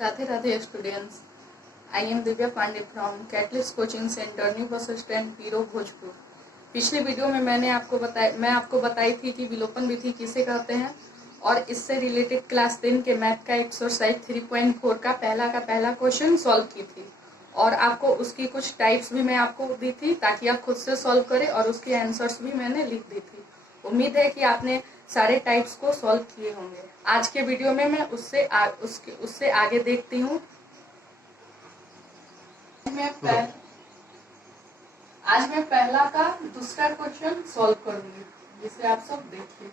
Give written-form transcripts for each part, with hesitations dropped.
Radhe Radhe students, I am Divya Pandey from catalyst coaching centre new bus stand Piro Bhojpur. पिछले video में मैं आपको बताई थी कि विलोपन विधि किसे कहते हैं और इससे रिलेटेड क्लास 10 के मैथ का एक्सरसाइज 3.4 का पहला क्वेश्चन सॉल्व की थी और आपको उसकी कुछ टाइप्स भी मैं आपको दी थी ताकि आप खुद से सॉल्व करें और उसके आंसर्स भी मैंने लिख दी थी। उम्मीद है कि आपने सारे टाइप्स को सॉल्व किए होंगे। आज के वीडियो में मैं उससे आगे देखती हूँ। आज मैं पहला का दूसरा क्वेश्चन सॉल्व करूंगी, जिसे आप सब देखिए।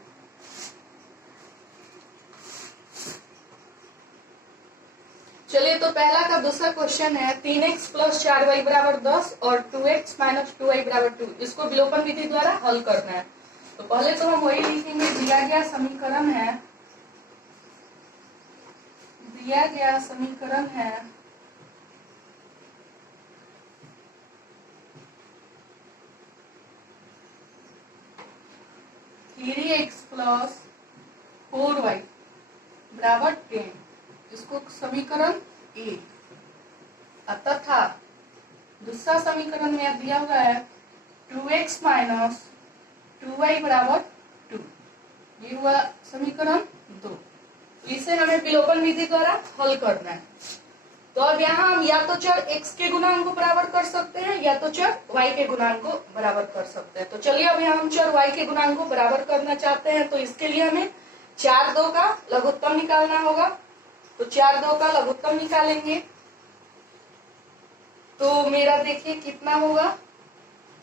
चलिए, तो पहला का दूसरा क्वेश्चन है 3x + 4y = 10 और 2x - 2y = 2। इसको विलोपन विधि द्वारा हल करना है। तो पहले तो हम वही लिखेंगे, दिया गया समीकरण है 3x + 4y = 10। इसको समीकरण 1 तथा दूसरा समीकरण में दिया हुआ है 2x - 2y = 2। ये हुआ समीकरण 2। इसे हमें विलोपन विधि द्वारा हल करना है। तो अब यहाँ हम या तो चर x के गुणांक को बराबर कर सकते हैं या तो चर y के गुणांक को बराबर कर सकते हैं। तो चलिए, अब यहाँ हम चर y के गुणांक को बराबर करना चाहते हैं, तो इसके लिए हमें 4 2 का लघुत्तम निकालना होगा। तो 4 2 का लघुत्तम निकालेंगे तो मेरा देखिए कितना होगा,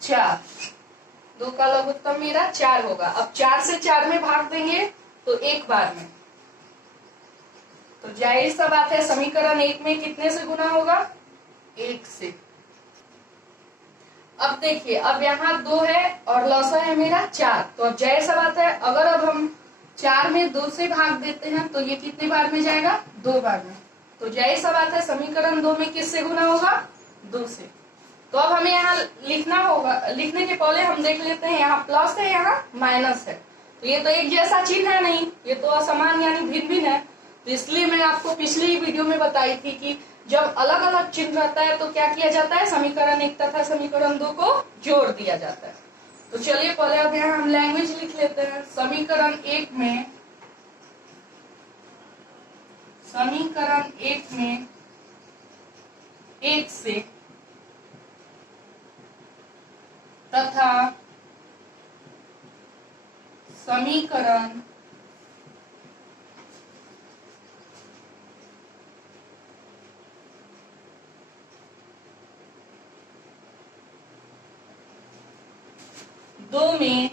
4। 2 का लघुत्तम मेरा 4 होगा। अब 4 से 4 में भाग देंगे तो एक बार में, तो जाहिर सा बात है समीकरण 1 में कितने से गुना होगा, 1 से। अब देखिए, अब यहाँ 2 है और लौसा है मेरा 4, तो अब जाहिर सा बात है अगर अब हम 4 में 2 से भाग देते हैं तो ये कितने बार में जाएगा, 2 बार में। तो जाहिर सा बात है समीकरण 2 में किससे गुना होगा, 2 से। तो अब हमें यहाँ लिखना होगा। लिखने के पहले हम देख लेते हैं, यहाँ प्लस है यहाँ माइनस है, तो ये तो एक जैसा चिन्ह है नहीं, ये तो असमान यानी भिन्न भिन्न है। तो इसलिए मैं आपको पिछली वीडियो में बताई थी कि जब अलग अलग चिन्ह रहता है तो क्या किया जाता है, समीकरण 1 तथा समीकरण 2 को जोड़ दिया जाता है। तो चलिए पहले अब यहाँ हम लैंग्वेज लिख लेते हैं। समीकरण 1 में 1 से तथा समीकरण 2 में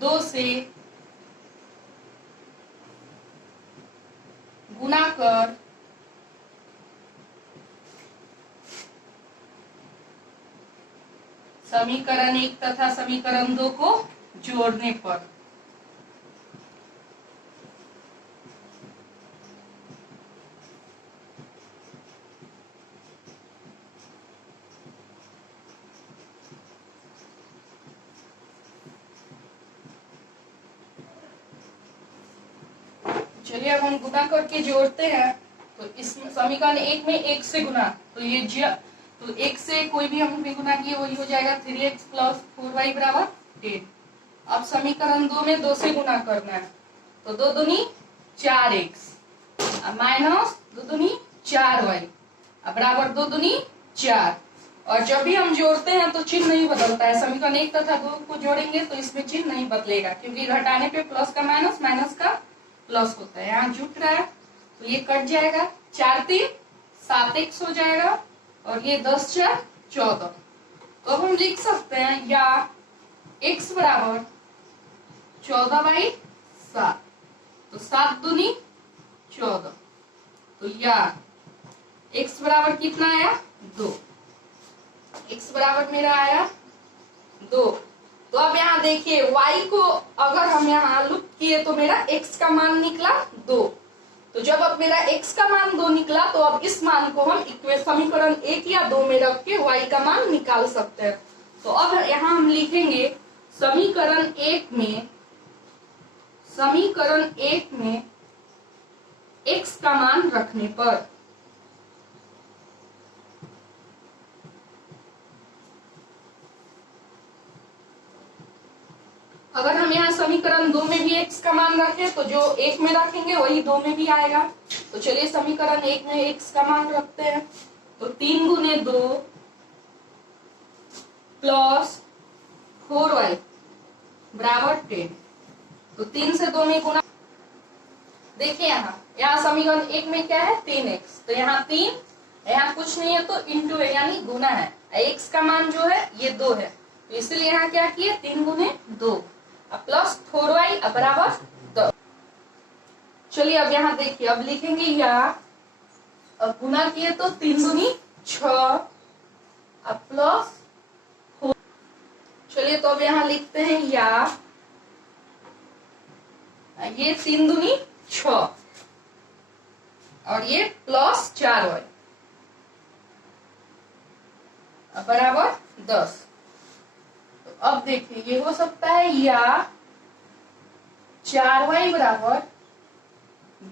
2 से गुणा कर समीकरण 1 तथा समीकरण 2 को जोड़ने पर चलिए अब हम गुना करके जोड़ते हैं। तो इस समीकरण 1 में 1 से गुना, तो ये तो 1 से कोई भी हम गुना किए वही हो जाएगा 3x + 4y = 10। अब समीकरण 2 में 2 से गुना करना है, तो 2 दूनी 4x माइनस 2 दूनी 4y बराबर 2 दूनी 4। और जब भी हम जोड़ते हैं तो चिन्ह नहीं बदलता है। समीकरण 1 तथा 2 को जोड़ेंगे तो इसमें चिन्ह नहीं बदलेगा, क्योंकि घटाने पे प्लस का माइनस, माइनस का प्लस होता है। यहाँ जुट रहा है तो ये कट जाएगा, 4 3 7x हो जाएगा और ये 10 4 14। तो अब हम लिख सकते हैं या x = 14/7, तो 7 दूनी 14। तो या x बराबर कितना आया, 2। x बराबर मेरा आया 2। तो अब यहाँ देखिए y को अगर हम यहाँ लुप्त किए तो मेरा x का मान निकला 2। तो जब अब मेरा x का मान 2 निकला तो अब इस मान को हम समीकरण 1 या 2 में रख के y का मान निकाल सकते हैं। तो अब यहाँ हम लिखेंगे समीकरण 1 में x का मान रखने पर। अगर हम यहाँ समीकरण 2 में भी x का मान रखें तो जो 1 में रखेंगे वही 2 में भी आएगा। तो चलिए समीकरण 1 में x का मान रखते हैं। तो 3 गुने 2 प्लस 4y बराबर 10। तो 3 से 2 में गुना। देखिए यहाँ समीकरण 1 में क्या है 3x, तो यहाँ 3, यहाँ कुछ नहीं है तो इंटू है यानी गुना है। x का मान जो है ये 2 है, तो इसलिए यहाँ क्या किए 3 गुने 2 प्लस 4y बराबर 10। चलिए अब यहाँ देखिए, अब लिखेंगे या, अब गुना किए तो 3 दूनी 6 अब प्लस 4। चलिए तो अब यहाँ लिखते हैं या, ये 3 दूनी 6 और ये प्लस 4y बराबर 10। तो अब देखिए ये हो सकता है या 4y बराबर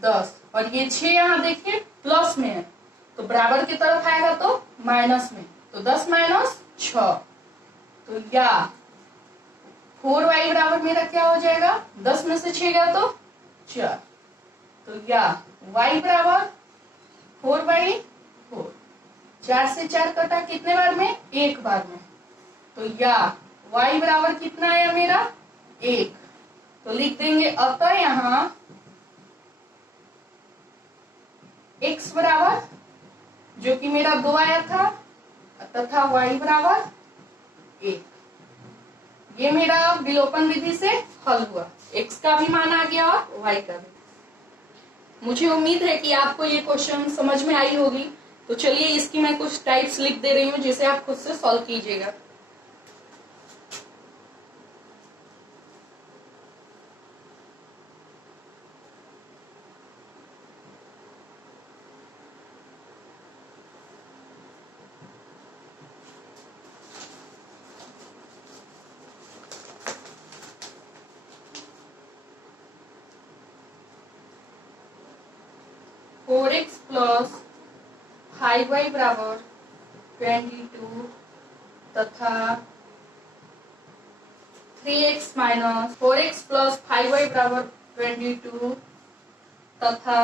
10 और ये 6 यहाँ देखिए प्लस में है तो बराबर की तरफ आएगा तो माइनस में, तो 10 माइनस 6, तो या 4y बराबर मेरा क्या हो जाएगा, 10 में से 6 गया तो 4, तो या y बराबर 4/4। 4 से 4 कटा कितने बार में, एक बार में, तो या y बराबर कितना आया मेरा 1। तो लिख देंगे अतः यहाँ x बराबर जो कि मेरा 2 आया था तथा y बराबर 1। ये मेरा विलोपन विधि से हल हुआ, x का भी मान आ गया और y का भी। मुझे उम्मीद है कि आपको ये क्वेश्चन समझ में आई होगी। तो चलिए इसकी मैं कुछ टाइप्स लिख दे रही हूँ जिसे आप खुद से सॉल्व कीजिएगा। फोर एक्स प्लस 5y बराबर 22 तथा 3x minus 4x plus 5y बराबर 22 तथा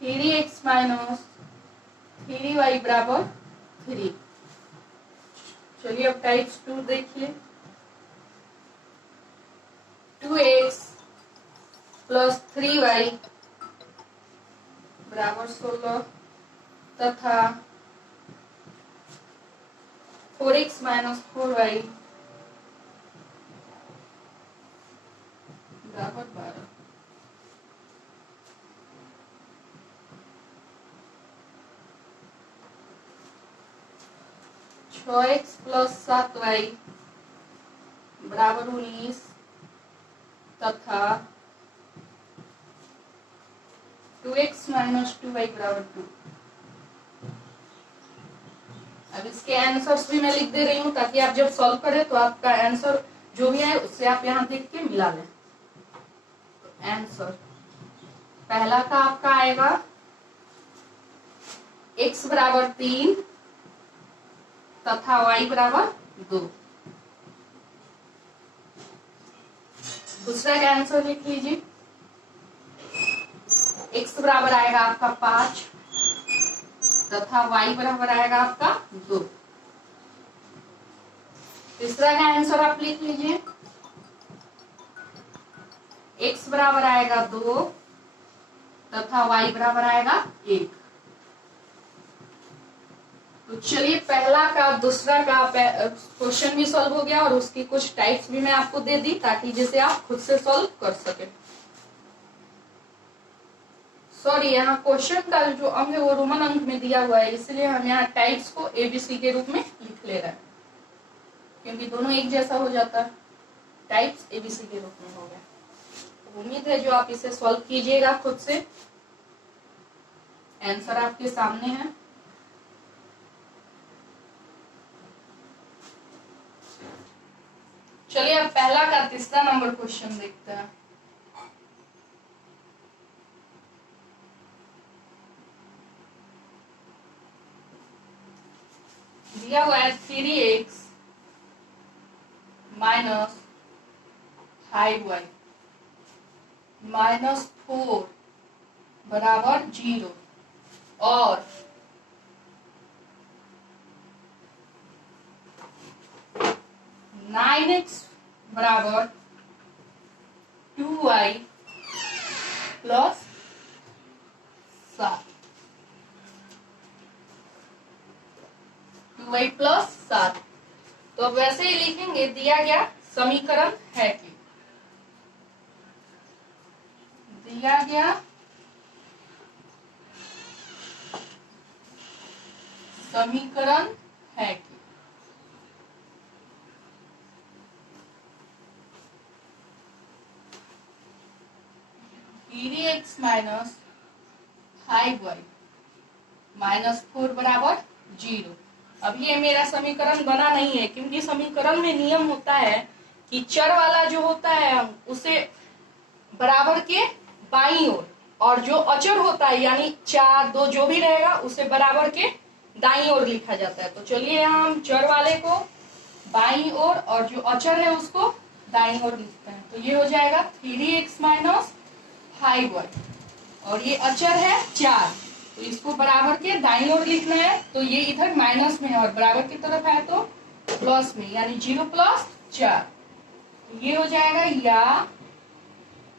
3x माइनस 3y बराबर 3। चलिए अब टाइप्स 2 देखिए। 2x प्लस 3y बराबर 16 तथा 4x माइनस 4y बराबर 12। छः एक्स प्लस 7y बराबर 19 तथा 2x माइनस 2y बराबर 2। अब इसके आंसर्स भी मैं लिख दे रही हूँ ताकि आप जब सॉल्व करें तो आपका आंसर जो भी है उससे आप यहाँ देख के मिला लें। तो आंसर पहला का आपका आएगा x बराबर 3 तथा y बराबर 2। दूसरा का आंसर लिख लीजिए। x बराबर आएगा आपका 5 तथा y बराबर आएगा आपका 2। तीसरा का आंसर आप लिख लीजिए। x बराबर आएगा 2 तथा y बराबर आएगा 1। तो चलिए पहला का दूसरा का क्वेश्चन भी सॉल्व हो गया और उसकी कुछ टाइप्स भी मैं आपको दे दी ताकि जिसे आप खुद से सॉल्व कर सके। सॉरी, यहाँ क्वेश्चन का जो अंक है वो रोमन अंक में दिया हुआ है, इसलिए हम यहाँ टाइप्स को एबीसी के रूप में लिख ले रहे हैं क्योंकि दोनों एक जैसा हो जाता है। टाइप्स एबीसी के रूप में हो गया। तो उम्मीद है जो आप इसे सॉल्व कीजिएगा खुद से। आंसर आपके सामने है। चलिए अब पहला का तीसरा नंबर क्वेश्चन देखते हैं। दिया हुआ है 3x माइनस 5y माइनस 4 बराबर 0 और 9x बराबर 2y प्लस 7 2y प्लस 7। तो अब वैसे ही लिखेंगे, दिया गया समीकरण है कि दिया गया समीकरण है कि 3x माइनस 5y माइनस 4 बराबर 0। अब ये मेरा समीकरण बना नहीं है, क्योंकि समीकरण में नियम होता है कि चर वाला जो होता है उसे बराबर के बाईं ओर, और जो अचर होता है यानी 4 2 जो भी रहेगा उसे बराबर के दाईं ओर लिखा जाता है। तो चलिए यहाँ हम चर वाले को बाईं ओर और जो अचर है उसको दाईं ओर लिखते हैं। तो ये हो जाएगा 3x माइनस 5y और ये अचर है 4, तो इसको बराबर के दाईं ओर लिखना है। तो ये इधर माइनस में है और बराबर की तरफ है तो प्लस में, यानी 0 प्लस 4। ये हो जाएगा या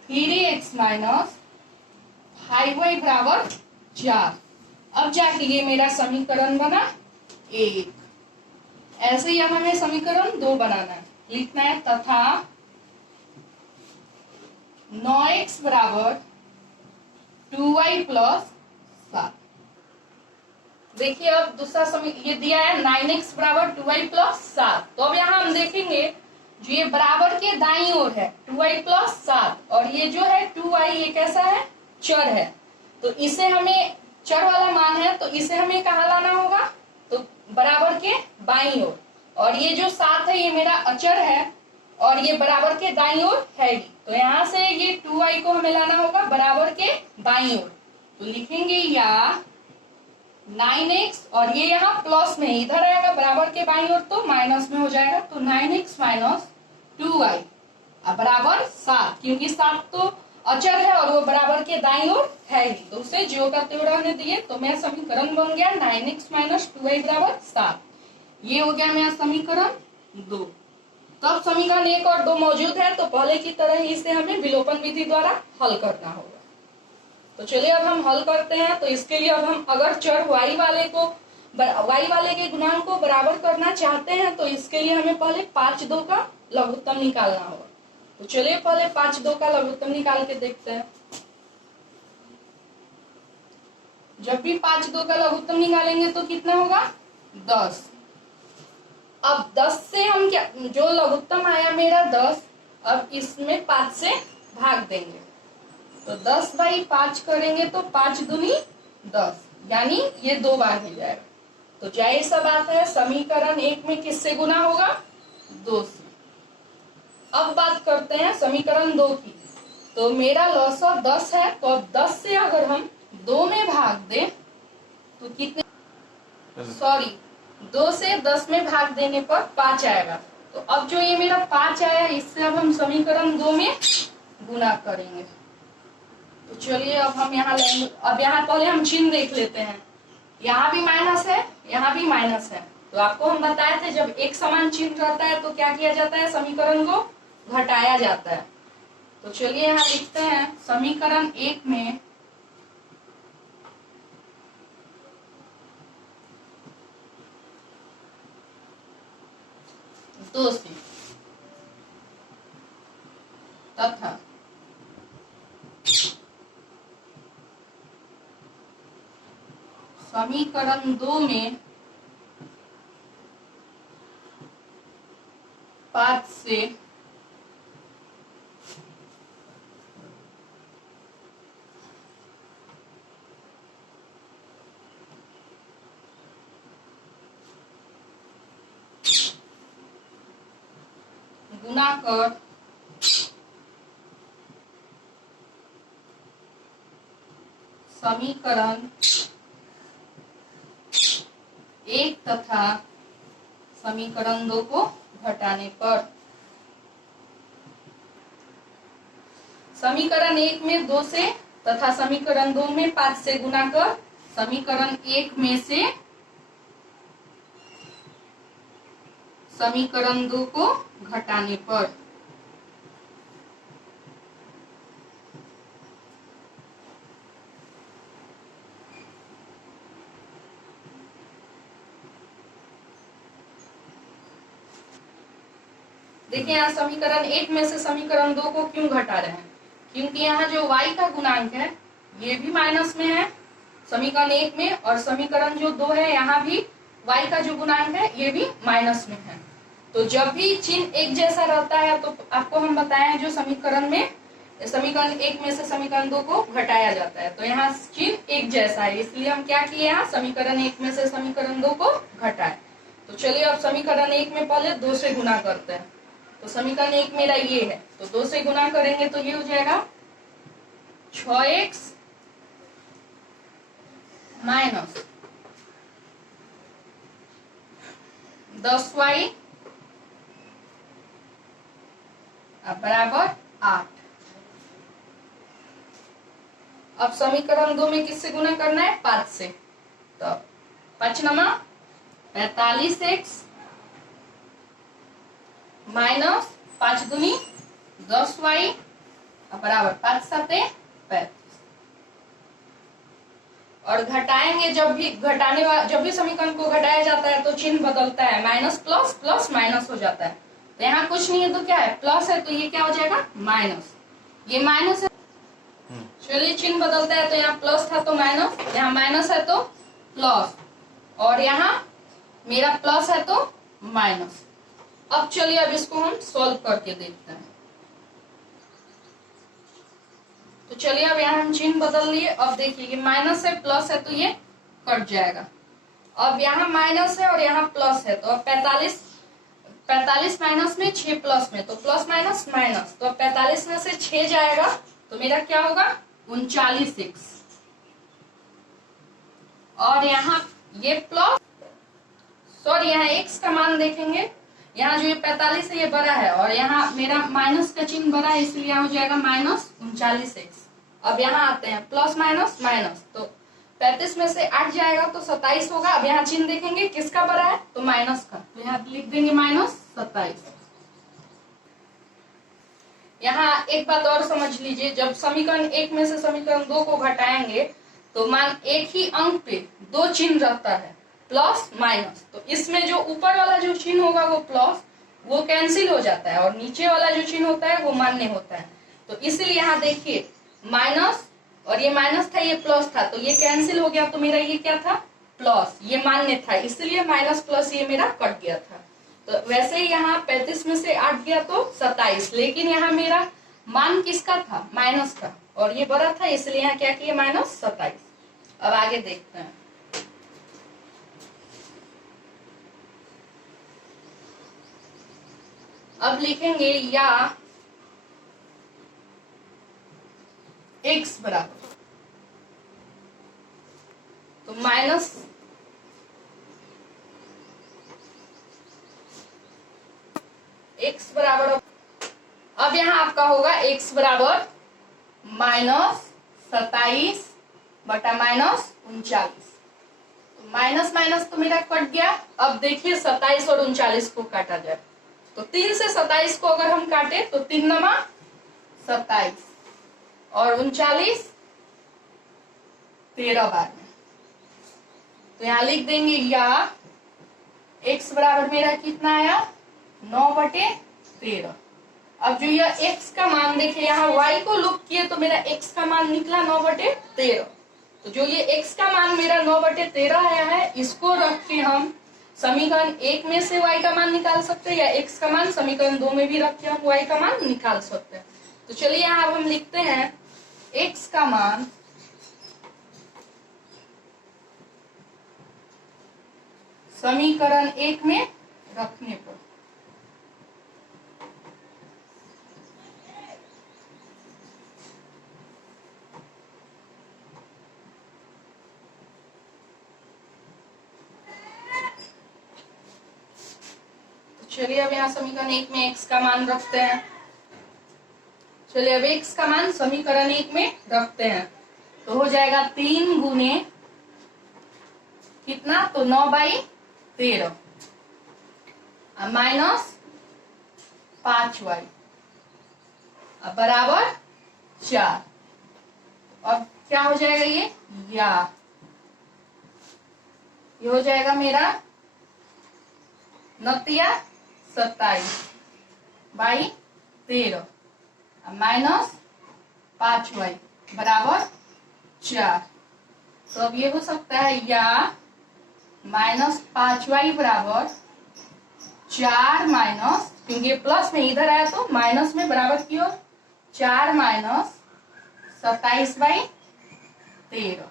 3x माइनस 5y बराबर 4। अब जाके ये मेरा समीकरण बना 1। ऐसे ही अब हमें समीकरण 2 बनाना है, लिखना है तथा 9x बराबर 2y प्लस 7। देखिए अब दूसरा ये दिया है 9x बराबर 2y प्लस 7। तो अब यहाँ हम देखेंगे जो ये बराबर के दाईं ओर है 2y प्लस 7 और ये जो है 2y ये कैसा है, चर है। तो इसे हमें चर वाला मान है तो इसे हमें कहाँ लाना होगा, तो बराबर के बाईं ओर। और ये जो 7 है ये मेरा अचर है और ये बराबर के दाईं ओर है ही, तो यहाँ से ये 2y को हमें लाना होगा बराबर के बाईं ओर। तो लिखेंगे या 9x और ये यहाँ प्लस में, इधर आएगा बराबर के बाईं ओर तो माइनस में हो जाएगा। तो 9x माइनस 2y बराबर 7, क्योंकि 7 तो अचर है और वो बराबर के दाईं ओर है ही, तो उसे जो करते हुए रहने दिए। तो मेरा समीकरण बन गया 9x माइनस 2y बराबर 7। ये हो गया मेरा समीकरण 2। तब समीकरण 1 और 2 मौजूद है तो पहले की तरह ही इसे हमें विलोपन विधि द्वारा हल करना होगा। तो चलिए अब हम हल करते हैं। तो इसके लिए अब हम अगर चर y वाले के गुणांक को बराबर करना चाहते हैं तो इसके लिए हमें पहले 5 2 का लघुत्तम निकालना होगा। तो चलिए पहले 5 2 का लघुत्तम निकाल के देखते हैं। जब भी 5 2 का लघुत्तम निकालेंगे तो कितना होगा, 10। अब 10 से हम क्या, जो लघुत्तम आया मेरा 10, अब इसमें 5 से भाग देंगे तो 10/5 करेंगे तो 5 दूनी 10, यानी ये 2 बार मिल जाएगा। तो जाहिर सा बात है समीकरण 1 में किससे गुना होगा, 2 से। अब बात करते हैं समीकरण 2 की। तो मेरा लसा 10 है, तो अब 10 से अगर हम 2 में भाग दें तो कितने, 2 से 10 में भाग देने पर 5 आएगा। तो अब जो ये मेरा 5 आया इससे अब हम समीकरण 2 में गुना करेंगे। तो चलिए अब हम यहाँ लेंगे, अब यहाँ पहले हम चिन्ह देख लेते हैं। यहाँ भी माइनस है, यहाँ भी माइनस है। तो आपको हम बताए थे जब एक समान चिन्ह रहता है तो क्या किया जाता है, समीकरण को घटाया जाता है। तो चलिए यहाँ लिखते हैं समीकरण 1 में 2 से तथा समीकरण 2 में 5 से गुना कर समीकरण 1 तथा समीकरण 2 को घटाने पर। समीकरण 1 में 2 से तथा समीकरण 2 में 5 से गुना कर समीकरण 1 में से समीकरण 2 को घटाने पर। देखिए यहाँ समीकरण 1 में से समीकरण 2 को क्यों घटा रहे हैं, क्योंकि यहाँ जो y का गुणांक है ये भी माइनस में है समीकरण 1 में, और समीकरण जो 2 है यहाँ भी y का जो गुणांक है ये भी माइनस में है। तो जब भी चिन्ह एक जैसा रहता है तो आपको हम बताए हैं जो समीकरण 1 में से समीकरण 2 को घटाया जाता है, तो यहाँ चिन्ह एक जैसा है, इसलिए हम क्या किए यहाँ समीकरण 1 में से समीकरण 2 को घटाए। तो चलिए अब समीकरण 1 में पहले 2 से गुना करते हैं। तो समीकरण 1 मेरा ये है, तो 2 से गुना करेंगे तो ये हो जाएगा 6x माइनस 10y बराबर 8। अब समीकरण 2 में किससे गुना करना है, 5 से, तो 5 नमा 45x माइनस 5 दूनी 10y बराबर 5 साते 35। और घटाएंगे जब भी समीकरण को घटाया जाता है तो चिन्ह बदलता है, माइनस प्लस प्लस माइनस हो जाता है। तो यहाँ कुछ नहीं है तो क्या है, प्लस है, तो ये क्या हो जाएगा माइनस, ये माइनस है, चलिए चिन्ह बदलता है, तो यहाँ प्लस था तो माइनस, यहाँ माइनस है तो प्लस, और यहाँ मेरा प्लस है तो माइनस। अब चलिए अब इसको हम सॉल्व करके देखते हैं। तो चलिए अब यहाँ हम चिन्ह बदल लिए। अब देखिए ये माइनस है प्लस है तो ये कट जाएगा। अब यहाँ माइनस है और यहाँ प्लस है, तो अब 45 माइनस में 6 प्लस में, तो प्लस माइनस माइनस, तो अब 45 में से 6 जाएगा तो मेरा क्या होगा 39x। और यहाँ ये प्लस, सॉरी यहाँ x का मान देखेंगे, यहाँ जो ये 45 है ये बड़ा है और यहाँ मेरा माइनस का चिन्ह बड़ा है, इसलिए यहाँ हो जाएगा माइनस 39x। अब यहाँ आते हैं प्लस माइनस माइनस, तो 35 में से 8 जाएगा तो 27 होगा। अब यहाँ चिन्ह देखेंगे किसका बड़ा है, तो माइनस का, तो यहाँ लिख देंगे माइनस 27। यहाँ एक बात और समझ लीजिए, जब समीकरण 1 में से समीकरण 2 को घटाएंगे तो मान एक ही अंक पे 2 चिन्ह रहता है, प्लस माइनस, तो इसमें जो ऊपर वाला जो चिन्ह होगा वो प्लस, वो कैंसिल हो जाता है, और नीचे वाला जो चिन्ह होता है वो मान्य होता है। तो इसीलिए यहाँ देखिए माइनस, और ये माइनस था ये प्लस था, तो ये कैंसिल हो गया, तो मेरा ये क्या था प्लस, ये मान्य था, इसलिए माइनस प्लस ये मेरा कट गया था। तो वैसे ही यहाँ 35 में से 8 गया तो 27, लेकिन यहाँ मेरा मान किसका था, माइनस का, और ये बड़ा था, इसलिए यहाँ क्या किया माइनस 27। अब आगे देखते हैं। अब लिखेंगे या x बराबर, तो माइनस x बराबर, अब यहाँ आपका होगा x बराबर माइनस 27 बटा माइनस 39। तो माइनस माइनस तो मेरा कट गया। अब देखिए 27 और 39 को काटा जाए, तो 3 से 27 को अगर हम काटे तो 3 नमा 27 और 39 13 बार में, तो यहाँ लिख देंगे या x बराबर मेरा कितना आया 9/13। अब जो यह x का मान देखिए, यहाँ y को लुप किए तो मेरा x का मान निकला 9/13। तो जो ये x का मान मेरा 9/13 आया है, इसको रख के हम समीकरण 1 में से y का मान निकाल सकते हैं, या x का मान समीकरण 2 में भी रख के हम y का मान निकाल सकते हैं। तो चलिए यहाँ हम लिखते हैं x का मान समीकरण 1 में रखने पर, चलिए अब यहाँ समीकरण 1 में x का मान रखते हैं। चलिए अब x का मान समीकरण 1 में रखते हैं तो हो जाएगा 3 गुने कितना, तो 9/13 माइनस 5y बराबर 4। अब क्या हो जाएगा ये हो जाएगा मेरा 27/13 माइनस 5y बराबर 4। तो अब ये हो सकता है या माइनस 5y बराबर 4 माइनस, क्योंकि प्लस में इधर आया तो माइनस में बराबर की ओर 4 माइनस 27/13।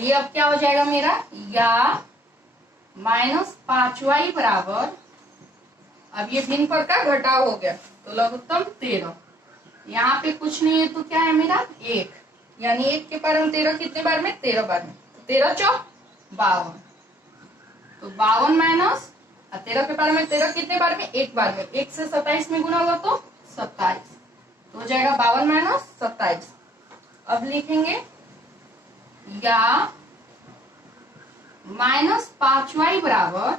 ये अब क्या हो जाएगा मेरा, या माइनस 5y बराबर, अब ये भिन्न पर का घटाव हो गया तो लघुत्तम 13। यहाँ पे कुछ नहीं है तो क्या है मेरा 1, यानी 1 के पावर में 13 कितने बार में, 13 बार में, 13 चौक 52, तो 52 माइनस 13 के पावर में 13 कितने बार में, 1 बार में, 1 से 27 में गुना होगा तो 27, तो हो जाएगा 52 माइनस 27। अब लिखेंगे या माइनस 5y बराबर,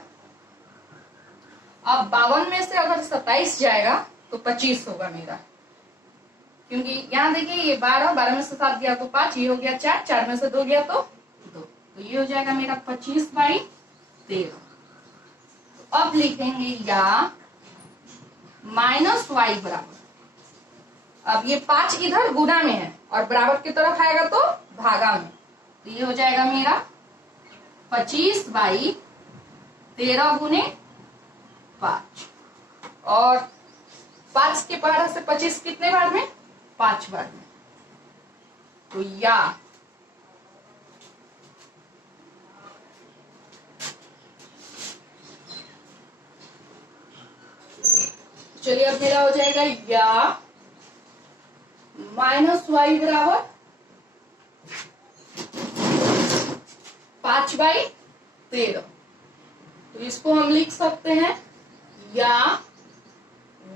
अब 52 में से अगर 27 जाएगा तो 25 होगा मेरा, क्योंकि यहाँ देखिए ये 12 में से 7 गया तो 5, ये हो गया 4, 4 में से 2 गया तो 2, तो ये हो जाएगा मेरा 25/13। अब लिखेंगे या माइनस y बराबर, अब ये 5 इधर गुना में है और बराबर की तरफ आएगा तो भागा में, तो ये हो जाएगा मेरा 25/13 गुने 5, और 5 के पावर से 25 कितने बार में, 5 बार में, तो या चलिए अब मेरा हो जाएगा या माइनस y बराबर 5/13, तो इसको हम लिख सकते हैं या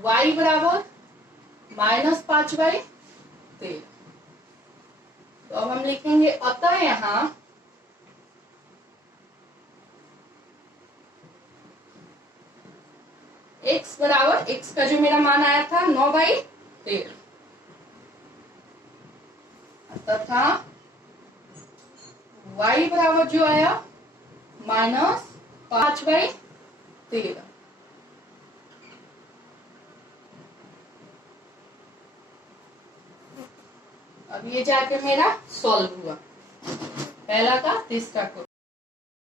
y बराबर माइनस 5/13। तो अब हम लिखेंगे अतः यहाँ x बराबर, x का जो मेरा मान आया था 9/13 तथा y बराबर जो आया माइनस 5/13। अब ये जाके मेरा सॉल्व हुआ, पहला का तीसरा को।